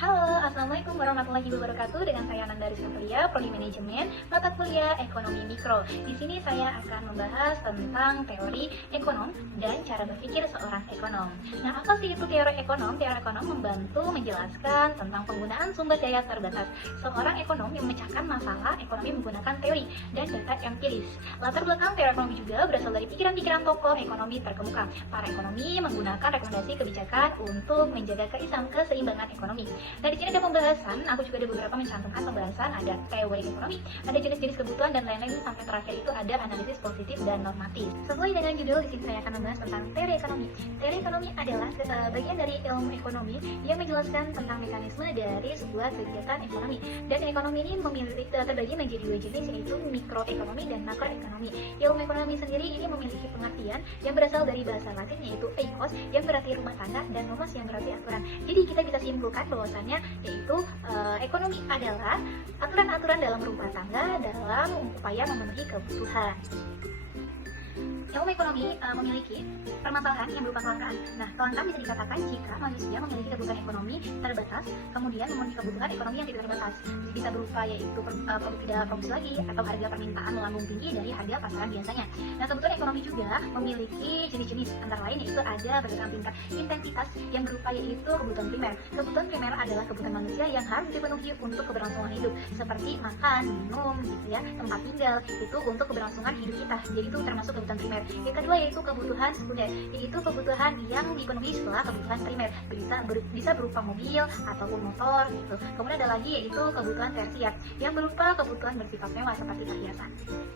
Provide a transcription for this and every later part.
Halo, Assalamualaikum warahmatullahi wabarakatuh. Dengan saya Nanda Rizkalia, Prodi Manajemen, mata kuliah Ekonomi Mikro. Di sini saya akan membahas tentang teori ekonom dan cara berpikir seorang ekonom. Nah, apa sih itu teori ekonom? Teori ekonom membantu menjelaskan tentang penggunaan sumber daya terbatas. Seorang ekonom yang memecahkan masalah ekonomi menggunakan teori dan data empiris. Latar belakang teori ekonomi juga berasal dari pikiran-pikiran tokoh ekonomi terkemuka. Para ekonomi menggunakan rekomendasi kebijakan untuk menjaga keseimbangan ekonomi. Nah, di sini ada pembahasan, aku juga ada beberapa mencantumkan pembahasan, ada teori ekonomi, ada jenis-jenis kebutuhan dan lain-lain, sampai terakhir itu ada analisis positif dan normatif. Sesuai dengan judul, di sini saya akan membahas tentang teori ekonomi. Teori ekonomi adalah bagian dari ilmu ekonomi yang menjelaskan tentang mekanisme dari sebuah kegiatan ekonomi. Dan ekonomi ini terbagi menjadi dua jenis, yaitu mikroekonomi dan makroekonomi. Ilmu ekonomi sendiri ini memiliki pengertian yang berasal dari bahasa Latin, yaitu eikos yang berarti rumah tangga dan nomos yang berarti aturan. Jadi kita bisa simpulkan bahwasannya yaitu ekonomi adalah aturan-aturan dalam rumah tangga dalam upaya memenuhi kebutuhan. Ilmu ekonomi memiliki permasalahan yang berupa kelangkaan. Nah, kelangkaan bisa dikatakan jika manusia memiliki kebutuhan ekonomi terbatas, kemudian memenuhi kebutuhan ekonomi yang tidak terbatas. Bisa berupa yaitu tidak produksi lagi atau harga permintaan melambung tinggi dari harga pasaran biasanya. Nah, kebutuhan ekonomi juga memiliki jenis-jenis, antara lain yaitu ada berdasarkan tingkat intensitas yang berupa yaitu kebutuhan primer. Kebutuhan primer adalah kebutuhan manusia yang harus dipenuhi untuk keberlangsungan hidup, seperti makan, minum, gitu ya, tempat tinggal, itu untuk keberlangsungan hidup kita. Jadi itu termasuk kebutuhan primer. Yang kedua yaitu kebutuhan sekunder, yaitu kebutuhan yang dipenuhi setelah kebutuhan primer, bisa berupa mobil ataupun motor gitu. Kemudian ada lagi yaitu kebutuhan tersier yang berupa kebutuhan bersifat mewah seperti perhiasan.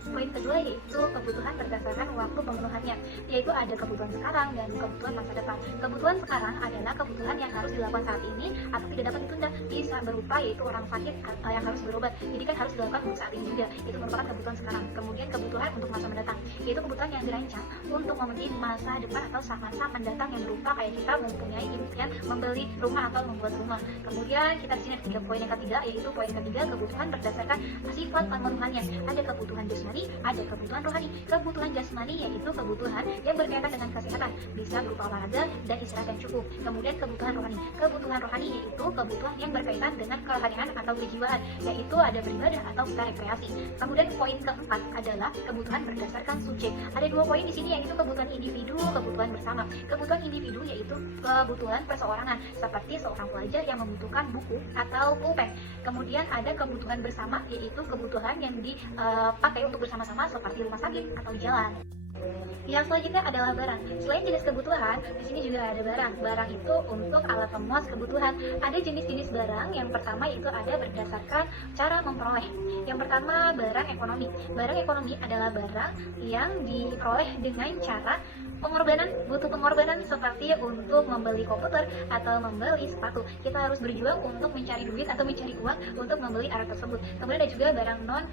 Poin kedua yaitu kebutuhan berdasarkan waktu pemenuhannya, yaitu ada kebutuhan sekarang dan kebutuhan masa depan. Kebutuhan sekarang adalah kebutuhan yang harus dilakukan saat ini atau tidak dapat ditunda, bisa berupa yaitu orang sakit yang harus berobat, jadi kan harus dilakukan untuk saat ini juga, itu merupakan kebutuhan sekarang. Kemudian kebutuhan untuk masa mendatang, yaitu kebutuhan yang dirancang untuk memenuhi masa depan atau masa mendatang, yang berupa kayak kita mempunyai impian membeli rumah atau membuat rumah. Kemudian kita di sini ada 3 poin yang ketiga, yaitu poin ketiga kebutuhan berdasarkan sifat pemenuhannya. Ada kebutuhan jasmani, ada kebutuhan rohani. Kebutuhan jasmani yaitu kebutuhan yang berkaitan dengan kesehatan, bisa berupa olahraga dan istirahat yang cukup. Kemudian kebutuhan rohani. Kebutuhan rohani yaitu kebutuhan yang berkaitan dengan kerohanian atau kejiwaan, yaitu ada beribadah atau kita rekreasi. Kemudian poin keempat adalah kebutuhan berdasarkan subjek. Ada 2 poin di sini, yaitu kebutuhan individu, kebutuhan bersama. Kebutuhan individu yaitu kebutuhan perseorangan, seperti seorang pelajar yang membutuhkan buku atau pulpen. Kemudian ada kebutuhan bersama, yaitu kebutuhan yang dipakai untuk bersama-sama, seperti rumah sakit atau jalan. Yang selanjutnya adalah barang. Selain jenis kebutuhan, di sini juga ada barang. Barang itu untuk alat pemuas kebutuhan. Ada jenis-jenis barang. Yang pertama yaitu ada berdasarkan cara memperoleh. Yang pertama, barang ekonomi. Barang ekonomi adalah barang yang diperoleh dengan cara butuh pengorbanan, seperti untuk membeli komputer atau membeli sepatu. Kita harus berjuang untuk mencari duit atau mencari uang untuk membeli alat tersebut. Kemudian ada juga barang non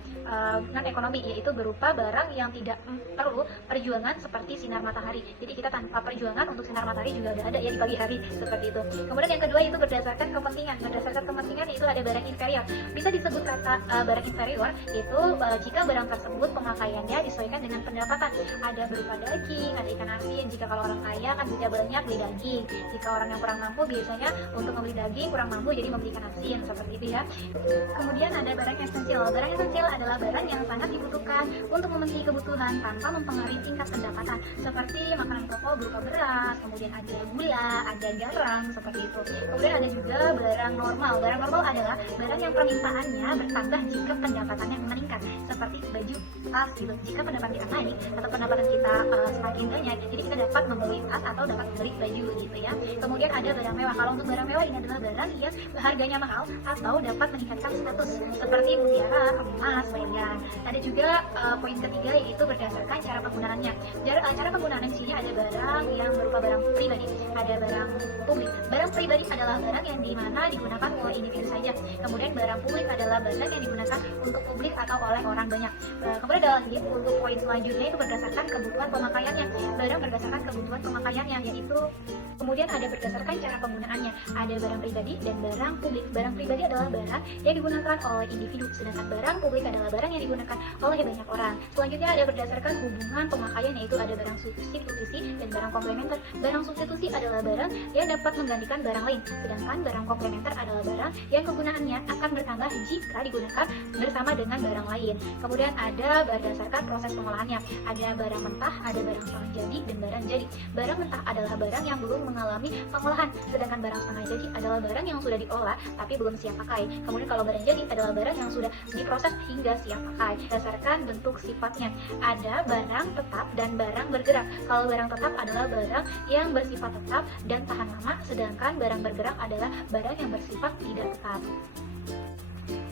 ekonomi, yaitu berupa barang yang tidak perlu perjuangan, seperti sinar matahari. Jadi kita tanpa perjuangan untuk sinar matahari juga ada ya di pagi hari, seperti itu. Kemudian yang kedua itu berdasarkan kepentingan. Berdasarkan kepentingan itu ada barang inferior. Bisa disebut kata barang inferior itu jika barang tersebut pemakaiannya disesuaikan dengan pendapatan. Ada berupa daging, ada ikan asin. Jika kalau orang kaya kan bisa banyak beli daging. Jika orang yang kurang mampu biasanya untuk membeli daging kurang mampu, jadi membeli ikan asin, seperti itu ya. Kemudian ada barang esensial. Barang esensial adalah barang yang sangat dibutuhkan untuk memenuhi kebutuhan tanpa mempengaruhi tingkat pendapatan, seperti makanan pokok berupa beras, kemudian ada gula, ada garam, seperti itu. Kemudian ada juga barang normal. Barang normal adalah barang yang permintaannya bertambah jika pendapatannya meningkat, seperti baju, tas gitu. Jika pendapatan kita naik atau pendapatan kita semakin banyak, jadi kita dapat membeli tas atau dapat membeli baju gitu ya. Kemudian ada barang mewah. Kalau untuk barang mewah ini adalah barang yang harganya mahal atau dapat meningkatkan status, seperti mutiara, emas, berlian. Ada juga poin ketiga, yaitu berdasarkan cara penggunaannya. Cara penggunaan di sini ada barang yang berupa barang pribadi, ada barang publik. Barang pribadi adalah barang yang dimana digunakan oleh individu saja. Kemudian barang publik adalah barang yang digunakan untuk publik atau oleh orang banyak. Kemudian ada lagi untuk poin selanjutnya itu berdasarkan kebutuhan pemakaiannya. Barang barang berdasarkan kebutuhan pemakaiannya, yaitu kemudian ada berdasarkan cara penggunaannya. Ada barang pribadi dan barang publik. Barang pribadi adalah barang yang digunakan oleh individu, sedangkan barang publik adalah barang yang digunakan oleh banyak orang. Selanjutnya ada berdasarkan hubungan pemakaian, yaitu ada barang substitusi dan barang komplementer. Barang substitusi adalah barang yang dapat menggantikan barang lain, sedangkan barang komplementer adalah barang yang kegunaannya akan bertambah jika digunakan bersama dengan barang lain. Kemudian ada berdasarkan proses pengolahannya. Ada barang mentah, ada barang setengah jadi, dan barang jadi. Barang mentah adalah barang yang belum mengalami pengolahan, sedangkan barang setengah jadi adalah barang yang sudah diolah tapi belum siap pakai. Kemudian kalau barang jadi adalah barang yang sudah diproses hingga siap pakai. Berdasarkan bentuk sifatnya, ada barang tetap dan barang bergerak. Kalau barang tetap adalah barang yang bersifat tetap dan tahan lama, sedangkan barang bergerak adalah barang yang bersifat tidak tetap.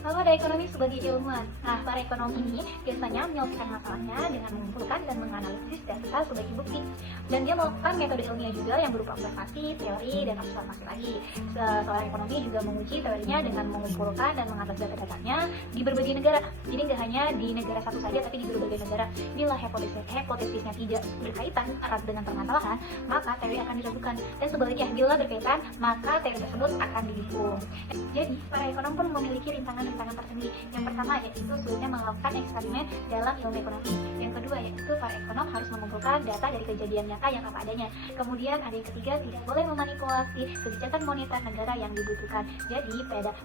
Lalu ada ekonomi sebagai ilmuwan. Nah, para ekonom ini biasanya menyelesaikan masalahnya dengan mengumpulkan dan menganalisis data sebagai bukti. Dan dia melakukan metode ilmiah juga yang berupa observasi, teori, dan observasi lagi. Seorang ekonomi juga menguji teorinya dengan mengumpulkan dan menganalisis data-datanya di berbagai negara. Jadi nggak hanya di negara satu saja, tapi di berbagai negara. Bila hipotesisnya tidak berkaitan erat dengan permasalahan, maka teori akan diragukan. Dan sebaliknya, bila berkaitan, maka teori tersebut akan didukung. Jadi, para ekonom pun memiliki rintangan tersendiri. Yang pertama yaitu sulitnya melakukan eksperimen dalam ilmu ekonomi. Yang kedua yaitu para ekonom harus mengumpulkan data dari kejadian nyata yang apa adanya. Kemudian ada yang ketiga, tidak boleh memanipulasi kebijakan moneter negara yang dibutuhkan. Jadi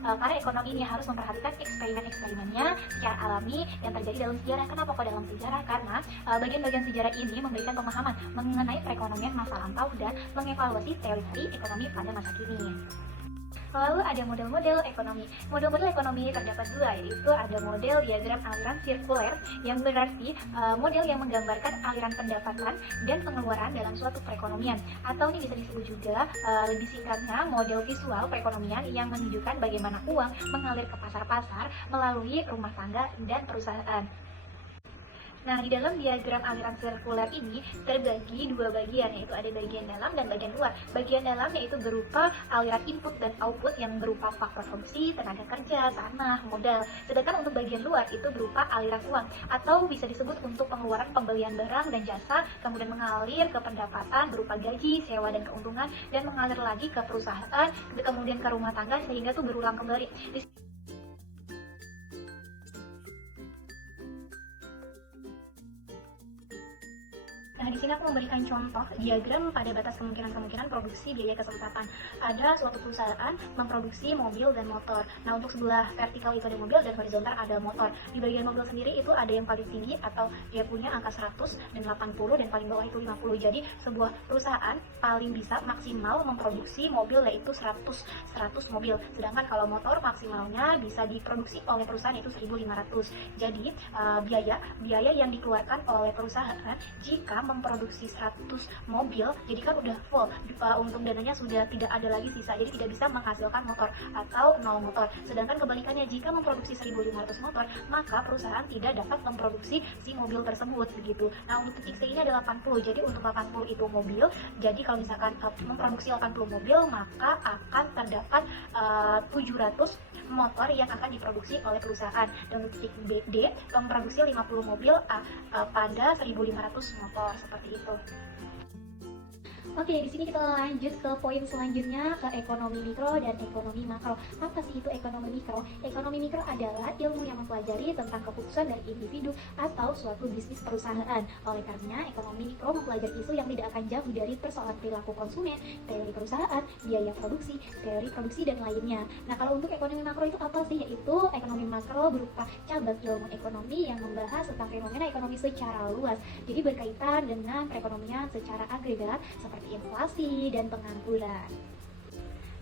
para ekonom ini harus memperhatikan eksperimen-eksperimennya secara alami yang terjadi dalam sejarah. Kenapa kok dalam sejarah? Karena bagian-bagian sejarah ini memberikan pemahaman mengenai perekonomian masa lampau dan mengevaluasi teori ekonomi pada masa kini. Lalu ada model-model ekonomi. Model-model ekonomi terdapat dua, yaitu ada model diagram aliran sirkuler, yang berarti model yang menggambarkan aliran pendapatan dan pengeluaran dalam suatu perekonomian. Atau ini bisa disebut juga lebih singkatnya model visual perekonomian yang menunjukkan bagaimana uang mengalir ke pasar-pasar melalui rumah tangga dan perusahaan. Nah, di dalam diagram aliran sirkuler ini terbagi dua bagian, yaitu ada bagian dalam dan bagian luar. Bagian dalam yaitu berupa aliran input dan output yang berupa faktor produksi, tenaga kerja, tanah, modal. Sedangkan untuk bagian luar itu berupa aliran uang, atau bisa disebut untuk pengeluaran pembelian barang dan jasa, kemudian mengalir ke pendapatan berupa gaji, sewa, dan keuntungan, dan mengalir lagi ke perusahaan, kemudian ke rumah tangga, sehingga tuh berulang kembali. Nah, di sini aku memberikan contoh diagram pada batas kemungkinan produksi biaya kesempatan. Ada suatu perusahaan memproduksi mobil dan motor. Nah, untuk sebelah vertikal itu ada mobil dan horizontal ada motor. Di bagian mobil sendiri itu ada yang paling tinggi atau dia punya angka 100 dan 80, dan paling bawah itu 50. Jadi, sebuah perusahaan paling bisa maksimal memproduksi mobil yaitu 100 mobil. Sedangkan kalau motor maksimalnya bisa diproduksi oleh perusahaan itu 1.500. Jadi, biaya yang dikeluarkan oleh perusahaan jika memproduksi 100 mobil, jadi kan udah full, untung dananya sudah tidak ada lagi sisa, jadi tidak bisa menghasilkan motor atau 0 motor. Sedangkan kebalikannya, jika memproduksi 1.500 motor, maka perusahaan tidak dapat memproduksi si mobil tersebut begitu. Nah, untuk titik C ini ada 80, jadi untuk 80 itu mobil, jadi kalau misalkan memproduksi 80 mobil, maka akan terdapat 700 motor yang akan diproduksi oleh perusahaan. Dan untuk titik D, memproduksi 50 mobil pada 1.500 motor, seperti itu. Oke, di sini kita lanjut ke poin selanjutnya, ke ekonomi mikro dan ekonomi makro. Apa sih itu ekonomi mikro? Ekonomi mikro adalah ilmu yang mempelajari tentang keputusan dari individu atau suatu bisnis perusahaan. Oleh karena ekonomi mikro mempelajari isu yang tidak akan jauh dari persoalan perilaku konsumen, teori perusahaan, biaya produksi, teori produksi, dan lainnya. Nah, kalau untuk ekonomi makro itu apa sih? Yaitu ekonomi makro berupa cabang ilmu ekonomi yang membahas tentang fenomena ekonomi secara luas. Jadi berkaitan dengan perekonomian secara agregat seperti inflasi dan pengangguran.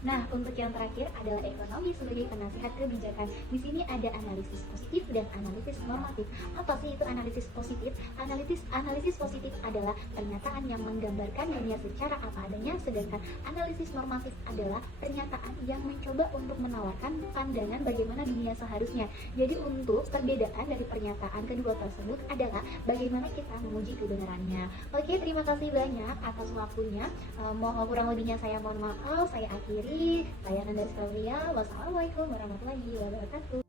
Nah, untuk yang terakhir adalah ekonomi sebagai penasihat kebijakan. Di sini ada analisis positif dan analisis normatif. Apa sih itu analisis positif? Analisis positif adalah pernyataan yang menggambarkan dunia secara apa adanya, sedangkan analisis normatif adalah pernyataan yang mencoba untuk menawarkan pandangan bagaimana dunia seharusnya. Jadi untuk perbedaan dari pernyataan kedua tersebut adalah bagaimana kita menguji kebenarannya. Oke, terima kasih banyak atas waktunya. Kurang lebihnya saya mohon maaf, saya akhiri. Saya Nanda Rizkalia. Wassalamualaikum warahmatullahi wabarakatuh.